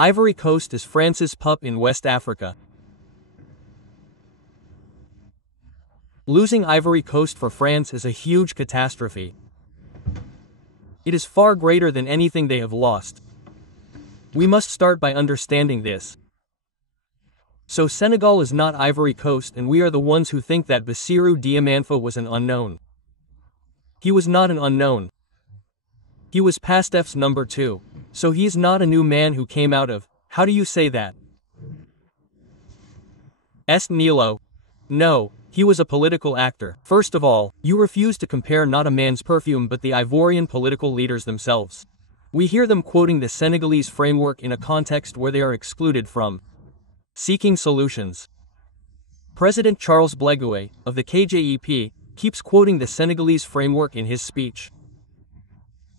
Ivory Coast is France's pup in West Africa. Losing Ivory Coast for France is a huge catastrophe. It is far greater than anything they have lost. We must start by understanding this. So Senegal is not Ivory Coast, and we are the ones who think that Bassirou Diomaye was an unknown. He was not an unknown. He was Pastef's number 2. So he is not a new man who came out of, how do you say that? Est Nilo. No, he was a political actor. First of all, you refuse to compare not a man's perfume but the Ivorian political leaders themselves. We hear them quoting the Senegalese framework in a context where they are excluded from seeking solutions. President Charles Blegué, of the KJEP, keeps quoting the Senegalese framework in his speech.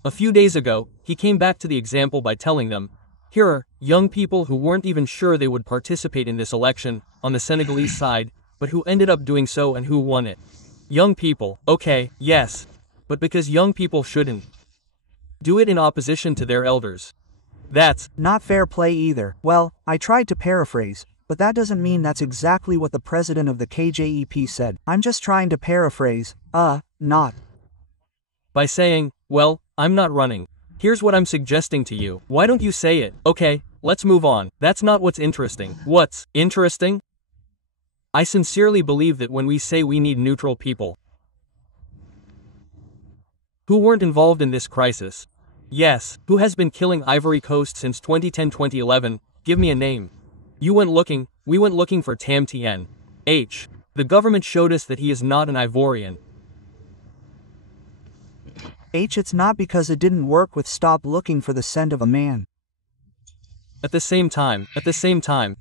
A few days ago, he came back to the example by telling them, here are young people who weren't even sure they would participate in this election, on the Senegalese side, but who ended up doing so and who won it. Young people, okay, yes, but because young people shouldn't do it in opposition to their elders. That's not fair play either. Well, I tried to paraphrase, but that doesn't mean that's exactly what the president of the KJEP said. I'm just trying to paraphrase, not. By saying, well, I'm not running. Here's what I'm suggesting to you. Why don't you say it? Okay, let's move on. That's not what's interesting. What's interesting? I sincerely believe that when we say we need neutral people who weren't involved in this crisis, yes, who has been killing Ivory Coast since 2010-2011, give me a name. You went looking, we went looking for Tam Tien. H. The government showed us that he is not an Ivorian. H. It's not because it didn't work with Stop Looking for the Scent of a Man. At the same time,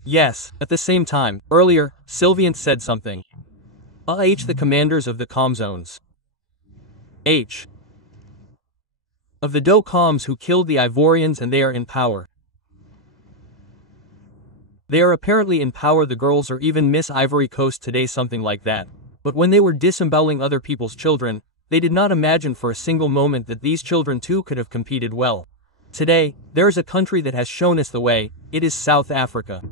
yes, at the same time, earlier, Sylviant said something. H. The commanders of the com zones. H. Of the Do-Coms who killed the Ivorians, and they are in power. They are apparently in power. The girls or even Miss Ivory Coast today, something like that. But when they were disemboweling other people's children, they did not imagine for a single moment that these children too could have competed well. Today, there is a country that has shown us the way. It is South Africa.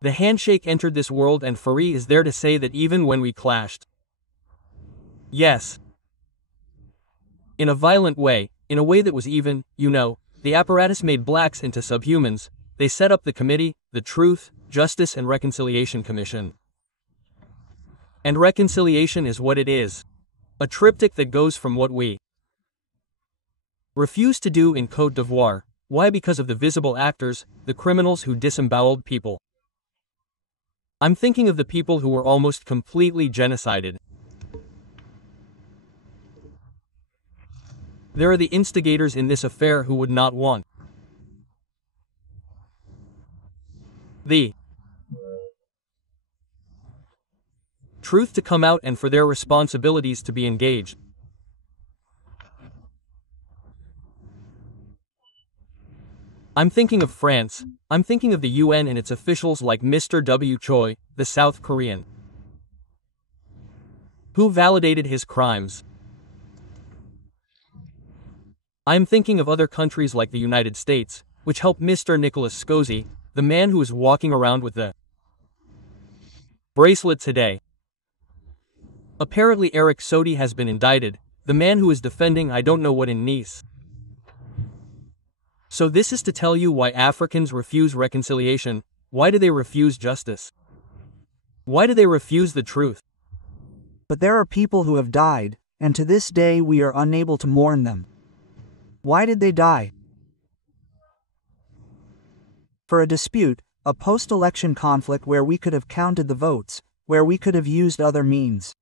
The handshake entered this world, and Afiri is there to say that even when we clashed, yes, in a violent way, in a way that was even, the apparatus made blacks into subhumans. They set up the committee, the Truth, Justice and Reconciliation Commission. And reconciliation is what it is. A triptych that goes from what we refuse to do in Côte d'Ivoire. Why? Because of the visible actors, the criminals who disemboweled people. I'm thinking of the people who were almost completely genocided. There are the instigators in this affair who would not want the truth to come out and for their responsibilities to be engaged. I'm thinking of France. I'm thinking of the UN and its officials like Mr. W. Choi, the South Korean, who validated his crimes. I'm thinking of other countries like the United States, which helped Mr. Nicholas Scozi, the man who is walking around with the bracelet today. Apparently Eric Sodi has been indicted, the man who is defending I don't know what in Nice. So this is to tell you why Africans refuse reconciliation. Why do they refuse justice? Why do they refuse the truth? But there are people who have died, and to this day we are unable to mourn them. Why did they die? For a dispute, a post-election conflict where we could have counted the votes, where we could have used other means.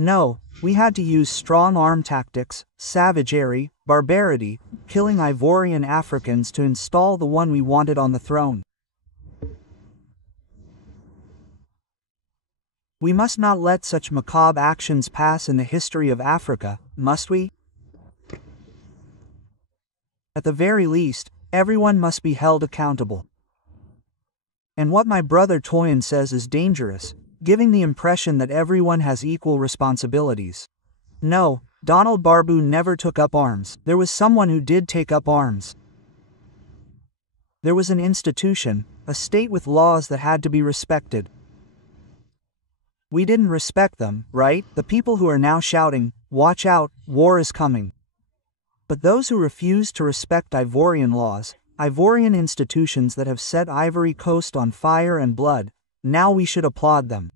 No, we had to use strong-arm tactics, savagery, barbarity, killing Ivorian Africans to install the one we wanted on the throne. We must not let such macabre actions pass in the history of Africa, must we? At the very least, everyone must be held accountable. And what my brother Toyin says is dangerous. giving the impression that everyone has equal responsibilities. No, Donald Barbu never took up arms. There was someone who did take up arms. There was an institution, a state with laws that had to be respected. We didn't respect them, right? The people who are now shouting, "Watch out, war is coming." But those who refuse to respect Ivorian laws, Ivorian institutions that have set Ivory Coast on fire and blood, now we should applaud them.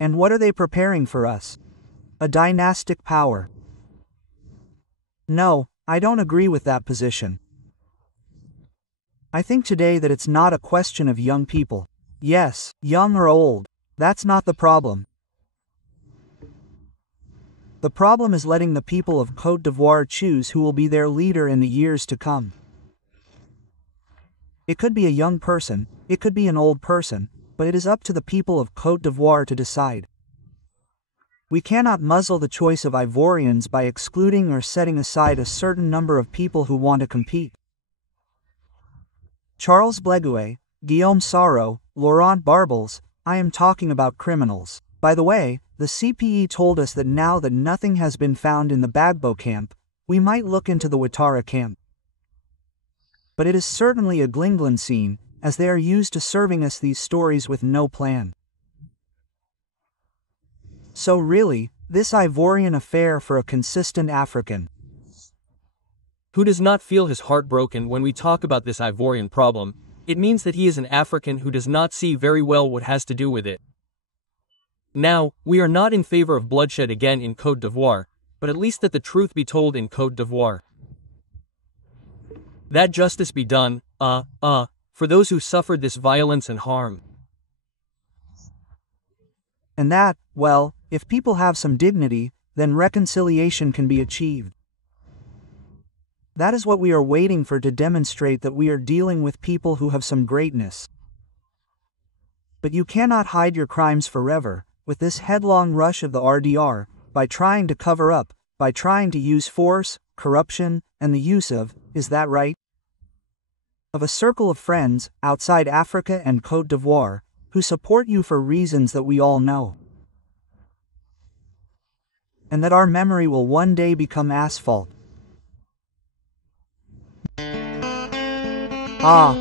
And what are they preparing for us? A dynastic power. No, I don't agree with that position. I think today that it's not a question of young people. Yes, young or old. That's not the problem. The problem is letting the people of Côte d'Ivoire choose who will be their leader in the years to come. It could be a young person, it could be an old person, but it is up to the people of Côte d'Ivoire to decide. We cannot muzzle the choice of Ivorians by excluding or setting aside a certain number of people who want to compete. Charles Bleguet, Guillaume Soro, Laurent Barbles, I am talking about criminals. By the way, the CPE told us that now that nothing has been found in the Bagbo camp, we might look into the Ouattara camp. But it is certainly a Glinglan scene, as they are used to serving us these stories with no plan. So really, this Ivorian affair for a consistent African who does not feel his heart broken when we talk about this Ivorian problem, it means that he is an African who does not see very well what has to do with it. Now, we are not in favor of bloodshed again in Côte d'Ivoire, but at least that the truth be told in Côte d'Ivoire. That justice be done, for those who suffered this violence and harm. And that, well, if people have some dignity, then reconciliation can be achieved. That is what we are waiting for, to demonstrate that we are dealing with people who have some greatness. But you cannot hide your crimes forever, with this headlong rush of the RDR, by trying to cover up, by trying to use force, corruption, and the use of, is that right? Of a circle of friends, outside Africa and Côte d'Ivoire, who support you for reasons that we all know. And that our memory will one day become asphalt. Ah,